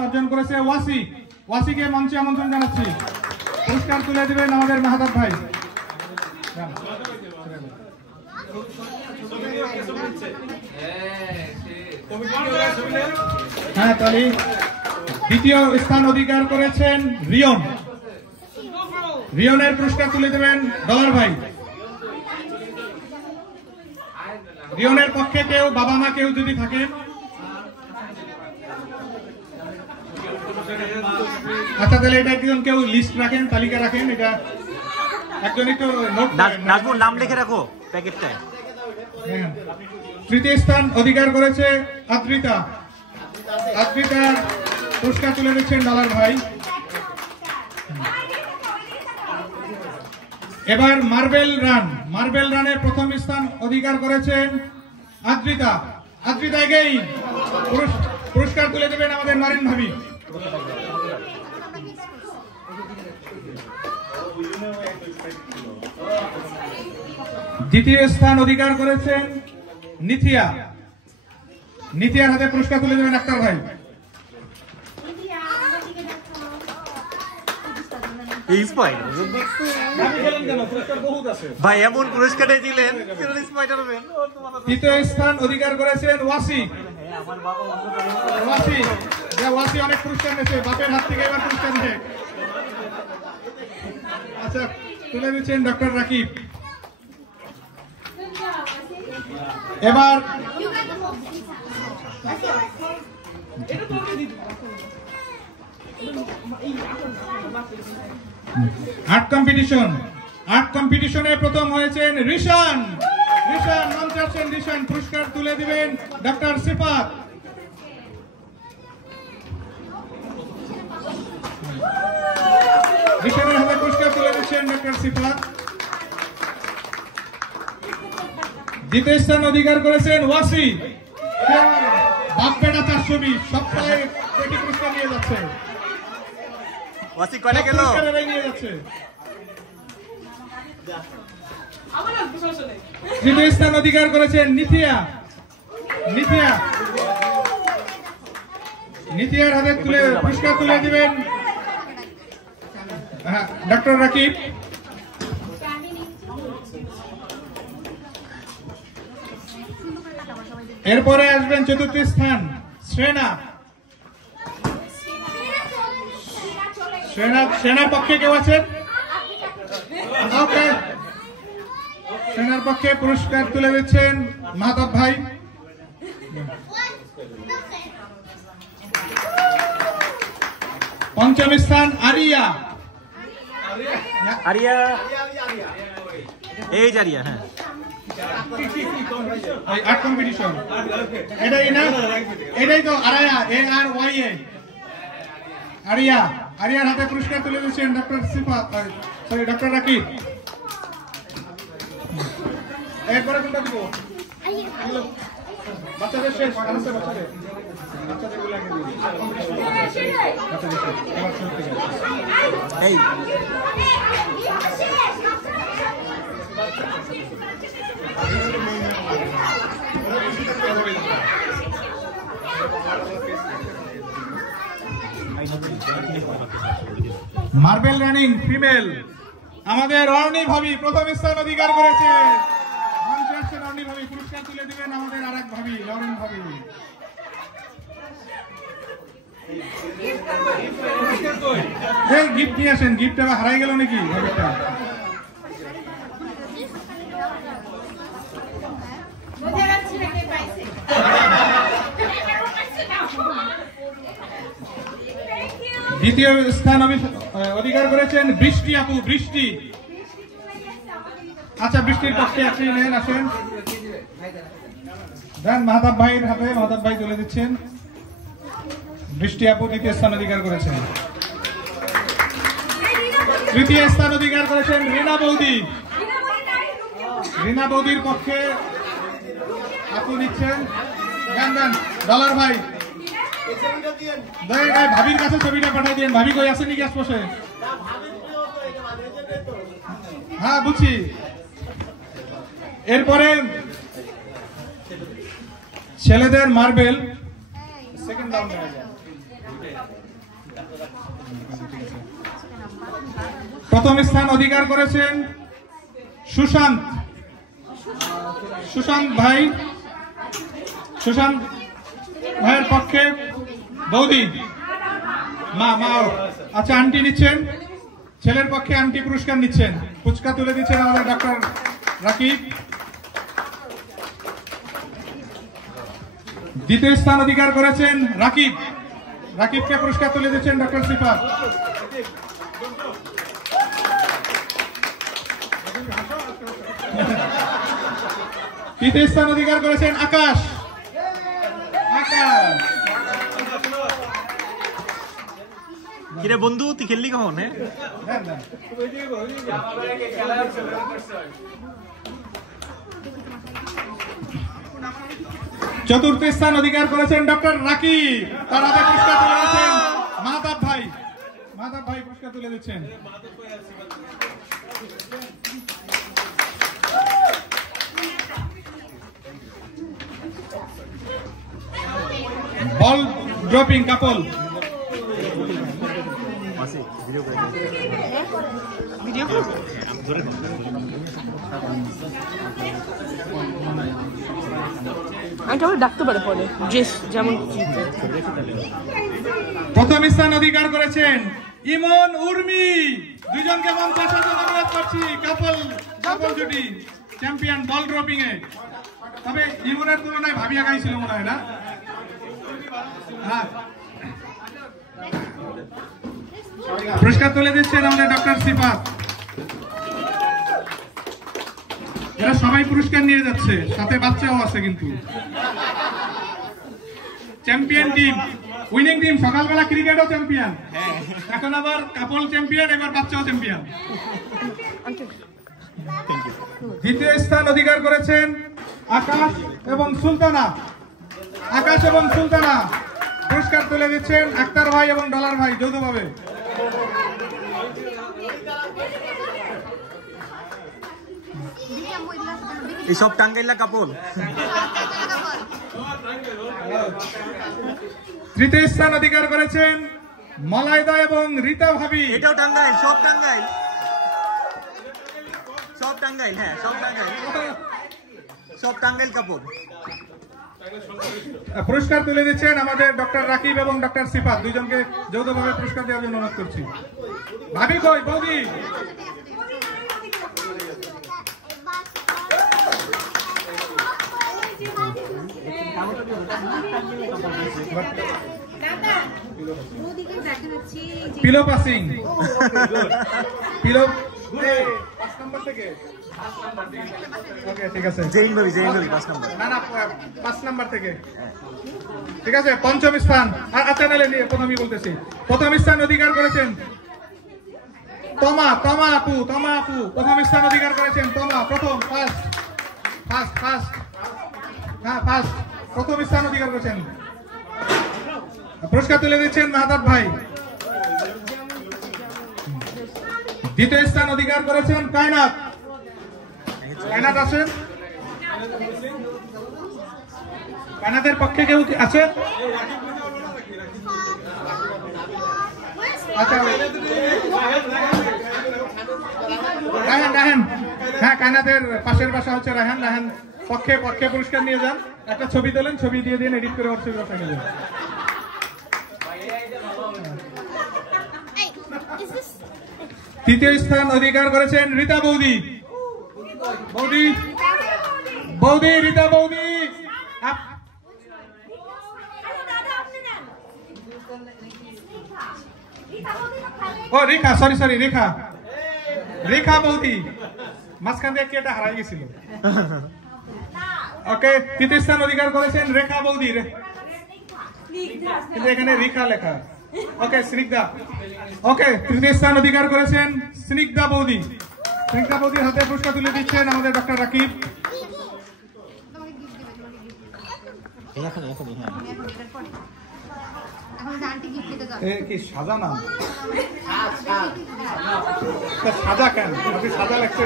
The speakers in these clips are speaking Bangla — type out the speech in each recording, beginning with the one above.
অর্জন করেছে ওয়াসি। ওয়াসিকে মঞ্চে আমন্ত্রণ জানাচ্ছি। পুরস্কার তুলে দিবেন আমাদের মাহাতাব ভাই। হ্যাঁ তাহলে দ্বিতীয় স্থান অধিকার করেছেন রিয়ন। রিয়নের পুরস্কার তুলে দেবেন ডলার ভাই। রিয়নের পক্ষে কেউ বাবা মা কেউ যদি থাকেন, আচ্ছা তাহলে এটা একজন কেউ লিস্ট রাখেন, তালিকা রাখেন, এটা একজন একটু নোট নাজমুল নাম লিখে রাখো প্যাকেটটায়। তৃতীয় স্থান অধিকার করেছে আদ্রিতা। আদ্রিতার পুরস্কার তুলে দিচ্ছেন ডলার ভাই। এবার মার্বেল রান। মার্বেল রানে প্রথম স্থান অধিকার করেছেন আদ্রিতা। আদ্রিতা এগেইন পুরস্কার তুলে দেবেন আমাদের মারিন ভাবি। দ্বিতীয় স্থান অধিকার করেছেন নিথিয়া। নিথিয়ার হাতে পুরস্কার তুলে দেবেন আক্তার ভাই। ভাই এমন পুরস্কার দিলেন। তৃতীয় স্থান অধিকার করেছেন ওয়াসি। ওয়াসি অনেক পুরস্কার নিয়েছে, বাপের হাত থেকে এবার পুরস্কার নিয়ে। আচ্ছা তুলে দিচ্ছেন ডক্টর রাকিব। এবার আর্ট কম্পিটিশন। আর্ট কম্পিটিশনে প্রথম হয়েছেন রিশান। রিশান মঞ্চে আসছেন। রিশান পুরস্কার তুলে দিবেন ডক্টর সিফাত। রিশানের হাতে পুরস্কার তুলে দিচ্ছেন ডক্টর সিফাত। দ্বিতীয় স্থান অধিকার করেছেন ওয়াসি। বাপ বেটা 420 সপ্তাহে একটি পুরস্কার নিয়ে যাচ্ছে। ওয়াসি কয়টা গেল? নিয়ে যাচ্ছে। তৃতীয় স্থান অধিকার করেছেন নিথিয়া। নিথিয়া নিথিয়ার হাতে তুলে পুরস্কার তুলে দিবেন ডক্টর রাকিব। এরপরে আসবেন চতুর্থ স্থান শ্রেনা। সেনার পক্ষে কেউ আছেন? সেনার পক্ষে পুরস্কার তুলে দিচ্ছেন মাহাতাব ভাই। পঞ্চম স্থান আরিয়া। আরিয়া এই আরিয়া। হ্যাঁ আর্ট কম্পিটিশন এটাই না? এটাই তো আরিয়া, ARYA। আরিয়া। আরিয়ার হাতে পুরস্কার তুলে দিচ্ছেন ডক্টর সিফাত, সরি ডক্টর রাকিব। এরপরে কোনটা দিব? বাচ্চাদের শেষ। বাচ্চাদের এই মার্বেল রানিং ফিমেল আমাদের অর্ণি ভাবি প্রথম স্থান অধিকার করেছে। মঞ্চে আসছেন অর্ণি ভাবি। পুরস্কার তুলে দিবেন আমাদের আরেক ভাবি লরেন ভাবি। গিফট নিয়ে আসেন। গিফট আবার হারাই গেল নাকি ভাবিটা? দ্বিতীয় স্থান অধিকার করেছেন বৃষ্টি আপু। বৃষ্টি। আচ্ছা বৃষ্টির পক্ষে আসেন। আসেন মাহাতাব ভাইয়ের হাতে। মাহাতাব ভাই তুলে দিচ্ছেন। বৃষ্টি আপু দ্বিতীয় স্থান অধিকার করেছেন। তৃতীয় স্থান অধিকার করেছেন রিনা বৌদি। রিনা বৌদির পক্ষে আপু নিচ্ছেন ডলার ভাই। ভাবির কাছে ছবিটা পাঠাই দিন। ভাবি কই আছে নাকি আশপাশে? হ্যাঁ বুঝছি। এরপরে ছেলেদের মার্বেল সেকেন্ড রাউন্ডে প্রথম স্থান অধিকার করেছেন সুশান্ত ভাইয়ের পক্ষে বৌদি মা আচ্ছা আন্টি নিচ্ছেন, ছেলের পক্ষে আন্টি পুরস্কার নিচ্ছেন, ফুচকা তুলে দিচ্ছেন আমাদের ডক্টর রাকিব। দ্বিতীয় স্থান অধিকার করেছেন রাকিবকে পুরস্কার তুলে দিচ্ছেন ডক্টর সিফাত। তৃতীয় স্থান অধিকার করেছেন আকাশ। কিরে বন্ধু তুই খেললি কখন? চতুর্থ স্থান অধিকার করেছেন ডক্টর রাকিব, তার হাতে পুরস্কার তুলে দিচ্ছেন মাহতাব ভাই পুরস্কার তুলে দিচ্ছেন। বল ড্রপিং কাপল ডাকতে পারে পরে ড্রেস যেমন। প্রথম স্থান অধিকার করেছেন ইমন উর্মি, দুইজনকে মঞ্চে অনুরোধ করছি। কাপল জুটি চ্যাম্পিয়ন বল ড্রপিং এ। তবে ইমনের তুলনায় ভাবিয়া গাইছিল মনে হয় না? হ্যাঁ, পুরস্কার তুলে দিচ্ছেন আমাদের ডক্টর সিফাত। এরা সবাই পুরস্কার নিয়ে যাচ্ছে, সাথে বাচ্চাও আছে কিন্তু। চ্যাম্পিয়ন টিম, উইনিং টিম, সকালবেলা ক্রিকেটও চ্যাম্পিয়ন, এখন আবার কাপল চ্যাম্পিয়ন, এবার বাচ্চাও চ্যাম্পিয়ন। দ্বিতীয় স্থান অধিকার করেছেন আকাশ এবং সুলতানা। পুরস্কার তুলে দিচ্ছেন আক্তার ভাই এবং ডলার ভাই যৌথভাবে। এইসব টাঙ্গাইলা কাপল। তৃতীয় স্থান অধিকার করেছেন মলাইদা এবং রীতা ভাবি। এটাও টাঙ্গাইল, সব টাঙ্গাইল, হ্যাঁ সব টাঙ্গাইল কাপড়। পুরস্কার তুলে দিচ্ছেন আমাদের ডক্টর রাকিব এবং ডক্টর সিফাত, দুইজনকে যৌথভাবে পুরস্কার দেওয়ার জন্য অনুরোধ করছি। ভাবি কই বৌদি? পিলো পাসিং, পিলো 5 নম্বর থেকে। ওকে ঠিক আছে, জেইন ভাবি 5 নম্বর। না 5 নম্বর থেকে, ঠিক আছে। পঞ্চম স্থান, আচ্ছা নালে নিয়ে প্রথমেই বলতেছি, প্রথম স্থান অধিকার করেছেন তমা আপু। প্রথম স্থান অধিকার করেছেন তমা, ফার্স্ট প্রথম স্থান অধিকার করেছেন। পুরস্কার তুলে দিচ্ছেন মাহতাব ভাই। দ্বিতীয় স্থান অধিকার করেছেন কায়নাত আছেন? কায়নাতের পক্ষে কেউ আছে? আচ্ছা রায়হান, হ্যাঁ কায়নাতের পাশের বাসা হচ্ছে রায়হান পক্ষে পুরস্কার নিয়ে যান। একটা ছবি তোলেন, ছবি দিয়ে দিন, এডিট করে ওর ছবি বসাই যান। তৃতীয় স্থান অধিকার করেছেন রীতা বৌদি। রীতা বৌদি রেখা বৌদি, মাঝখান দিয়ে কেটা হারাই গেছিল। ওকে, তৃতীয় স্থান অধিকার করেছেন রেখা বৌদি, কিন্তু এখানে রেখা লেখা। ওকে স্নিগ্ধা। ওকে, তৃতীয় স্থান অধিকার করেছেন স্নিগ্ধা বৌদি। বৌদির হাতে পুরস্কার তুলে দিচ্ছেন আমাদের ডক্টর রাকিব। কি সাজা নাম? সাজা কেন? আপনি সাজা লাগছে।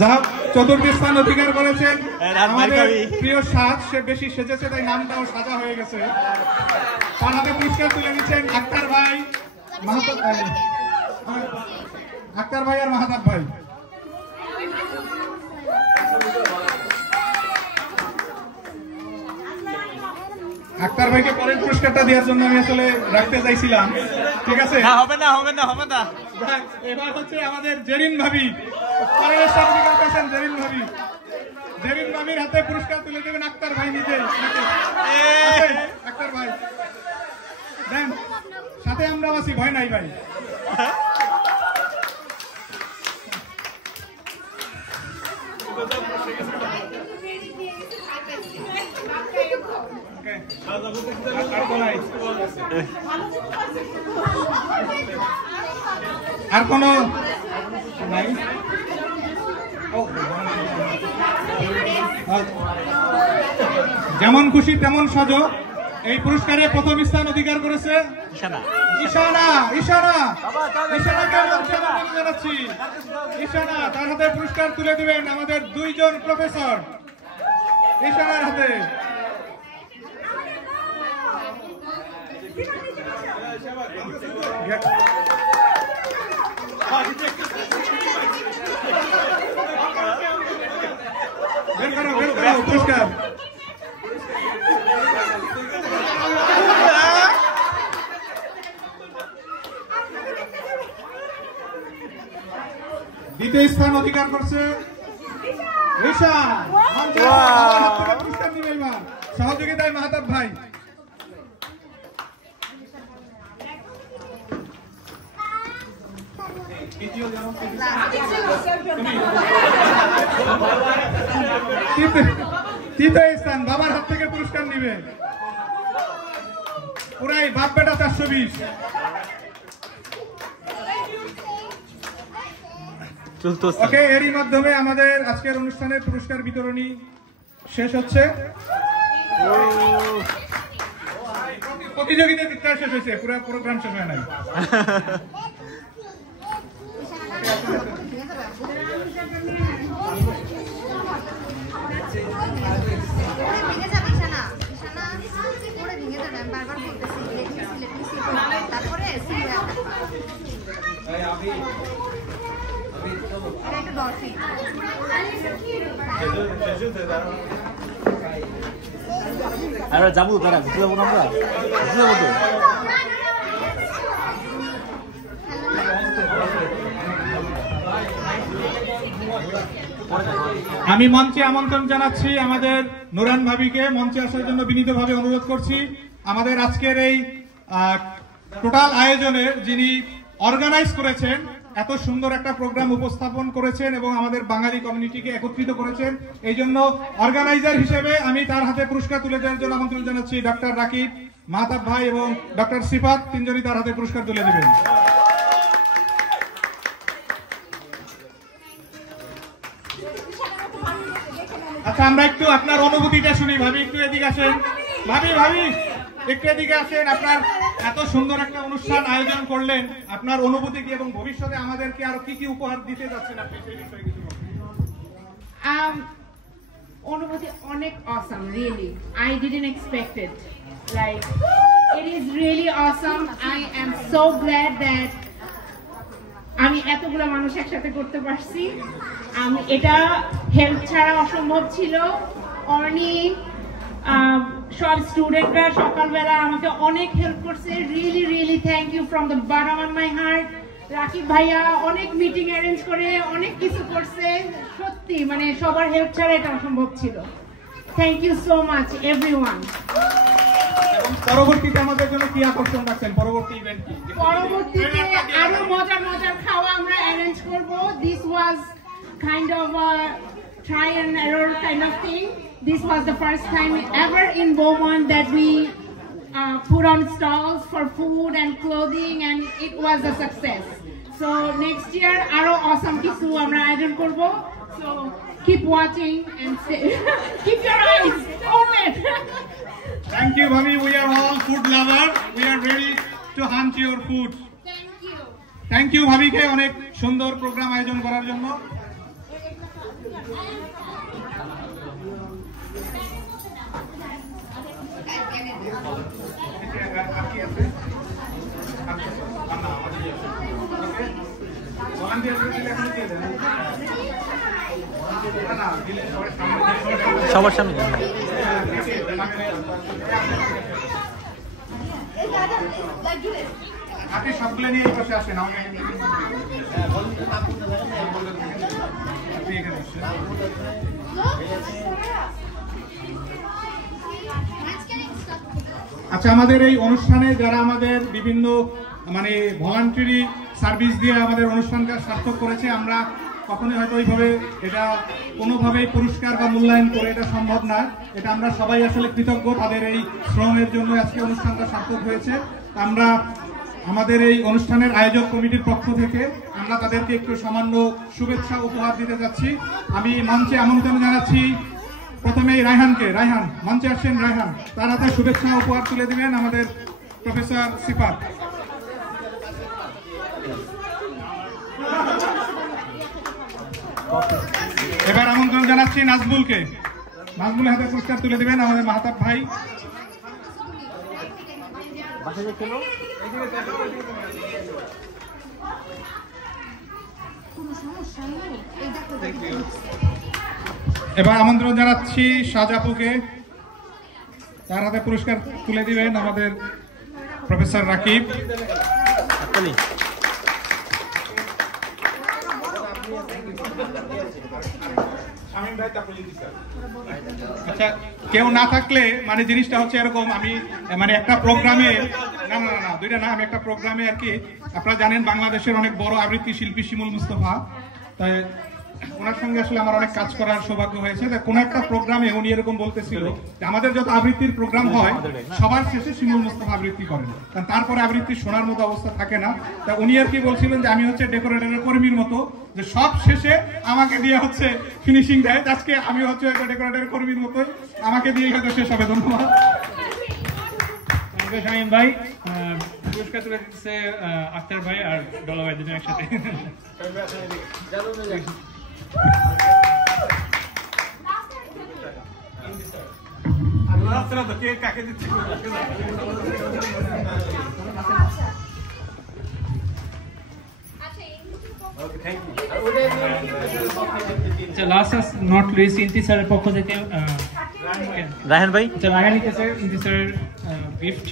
যা চতুর্থ স্থান অধিকার করেছেন আমাদের প্রিয় সাজ। সে বেশি সেজেছে তাই নামটাও সাজা হয়ে গেছে। তার হাতে পুরস্কার তুলে দিচ্ছেন আক্তার ভাই, আক্তার ভাই আর মাহাতাব ভাই। আক্তার ভাইকে পরের পুরস্কারটা দেওয়ার জন্য আমি আসলে রাখতে চাইছিলাম, ঠিক আছে? হবে না হবে না হবে না। এবার হচ্ছে আমাদের জেরিন ভাবি, পরের স্থান অধিকার করেছেন জেরিন ভাবি। জেরিন ভাবির হাতে পুরস্কার তুলে দেবেন আক্তার ভাই নিজেই। আক্তার ভাই দেন, সাথে আমরা আছি, ভয় নাই ভাই। আর কোন নাই? যেমন খুশি তেমন সাজো। এই পুরস্কারে প্রথম স্থান অধিকার করেছে ইশানা। ইশানা ইশানা ইশানাকে জানাচ্ছি। ইশানা, তার হাতে পুরস্কার তুলে দিবেন আমাদের দুইজন প্রফেসর। ইশানার হাতে পুরস্কার। দ্বিতীয় স্থান অধিকার করছে পুরস্কার দিবে এবার সহযোগিতায় মাহাতাব ভাই। তৃতীয় স্থান বাবার হাত থেকে পুরস্কার নিবে। পুরাই বাপ বেটা 420। ওকে, এরই মাধ্যমে আমাদের আজকের অনুষ্ঠানের পুরস্কার বিতরণী শেষ হচ্ছে। প্রতিযোগিতা শেষ হয়েছে, পুরো প্রোগ্রাম শেষ হয় নাই। আরে যাবো তারা, ঘুরতে যাবো না আমরা, ঘুরতে যাবো তো। আমি মঞ্চে আমন্ত্রণ জানাচ্ছি আমাদের নুরান ভাবিকে, মঞ্চে আসার জন্য বিনীতভাবে অনুরোধ করছি। আমাদের আজকের এই টোটাল আয়োজনের যিনি অর্গানাইজ করেছেন, এত সুন্দর একটা প্রোগ্রাম উপস্থাপন করেছেন এবং আমাদের বাঙালি কমিউনিটিকে একত্রিত করেছেন, এই জন্য অর্গানাইজার হিসেবে আমি তার হাতে পুরস্কার তুলে দেওয়ার জন্য আমন্ত্রণ জানাচ্ছি ডক্টর রাকিব, মাহতাব ভাই এবং ডক্টর সিফাত। তিনজনই তার হাতে পুরস্কার তুলে দেবেন। আচ্ছা, আমরা একটু আপনার অনুভূতিটা শুনি। ভাবি একটু এদিকে আসেন। ভাবি ভাবি একটু এদিকে আসেন। আপনার এত সুন্দর একটা অনুষ্ঠান আয়োজন করলেন, আপনার অনুভূতি কি এবং ভবিষ্যতে আমাদেরকে আরো কি কি উপহার দিতে যাচ্ছেন আপনি সেই বিষয়ে কিছু বলুন। অনুভূতি অনেক awesome, really. I didn't expect it. Like, it is really awesome. I am so glad that আমি এতগুলো মানুষ একসাথে করতে পারছি। আমি এটা হেল্প ছাড়া অসম্ভব ছিল। অর্নি, সব স্টুডেন্টরা সকালবেলা আমাকে অনেক হেল্প করছে। Really really thank you from the bottom of my heart. Rakib ভাইয়া অনেক মিটিং অ্যারেঞ্জ করে অনেক কিছু করছে। সত্যি মানে সবার হেল্প ছাড়া এটা অসম্ভব ছিল। Thank you so much everyone. পরবর্তীতে আমাদের জন্য কি আকর্ষণ রাখছেন? পরবর্তী ইভেন্ট কি? পরবর্তীতে আরো মজার মজার খাওয়া আমরা অ্যারেঞ্জ করব। This was kind of a try and error kind of thing. This was the first time ever in Beaumont that we put on stalls for food and clothing, and it was a success. So next year aro awesome kichu amra ayojon korbo. So keep watching and keep your eyes open. Thank you, Bhabi. We are all food lovers. We are ready to hunt your food. Thank you. Thank you, Bhabi ke onek sundor program ayojon korar jonno. সবার সামনে আপনি সবগুলো নিয়ে এই পাশে আসেন। আচ্ছা, আমাদের এই অনুষ্ঠানে যারা আমাদের বিভিন্ন মানে ভলান্টারি সার্ভিস দিয়ে আমাদের অনুষ্ঠানটা সার্থক করেছে, আমরা কখনোই হয়তো ওইভাবে এটা কোনোভাবেই পুরস্কার বা মূল্যায়ন করে এটা সম্ভব না। এটা আমরা সবাই আসলে কৃতজ্ঞ, তাদের এই শ্রমের জন্য আজকে অনুষ্ঠানটা সার্থক হয়েছে। আমরা আমাদের এই অনুষ্ঠানের আয়োজক কমিটির পক্ষ থেকে আমরা তাদেরকে একটু সামান্য শুভেচ্ছা উপহার দিতে যাচ্ছি। আমি মঞ্চে আমন্ত্রণ জানাচ্ছি প্রথমেই রায়হানকে। রায়হান মঞ্চে আসছেন। রায়হান তার হাতে শুভেচ্ছা উপহার তুলে দিবেন আমাদের প্রফেসর সিফাত। এবার আমন্ত্রণ জানাচ্ছি নাজমুলকে। নাজমুল হাতে পুরস্কার তুলে দিবেন আমাদের মাহতাব ভাই। এবার আমন্ত্রণ জানাচ্ছি শাহজাপুকে, তার হাতে পুরস্কার তুলে দিবেন আমাদের প্রফেসর রাকিব। আচ্ছা, কেউ না থাকলে মানে জিনিসটা হচ্ছে এরকম, আমি মানে একটা প্রোগ্রামে না না না দুইটা না, আমি একটা প্রোগ্রামে আর কি, আপনারা জানেন বাংলাদেশের অনেক বড় আবৃত্তি শিল্পী শিমুল মুস্তফা, তাই ওনার সঙ্গে আসলে আমার অনেক কাজ করার সৌভাগ্য হয়েছে। কোন একটা প্রোগ্রামে উনি এরকম বলতেছিল যে আমাদের যত আবৃত্তির প্রোগ্রাম হয় সবার শেষে শিমুল মুস্তফা আবৃত্তি করেন, কারণ তারপরে আবৃত্তি শোনার মতো অবস্থা থাকে না। তা উনি আর কি বলছিলেন যে আমি হচ্ছে ডেকোরেটরের কর্মীর মতো, যে সব শেষে আমাকে দিয়ে হচ্ছে ফিনিশিং দেয়। আজকে আমি হচ্ছে ডেকোরেটরের কর্মীর মতো, আমাকে দিয়ে হয়তো শেষ হবে। ধন্যবাদ শামীম ভাই। পুরস্কার তুলে দিচ্ছে আক্তার ভাই আর ডলা ভাই দুজন একসাথে। লাস্ট নট লিস্ট ইন্তি স্যারের পক্ষ থেকে রায়হান ভাই। আচ্ছা, রায়হান স্যার ইন্তি স্যারের গিফট।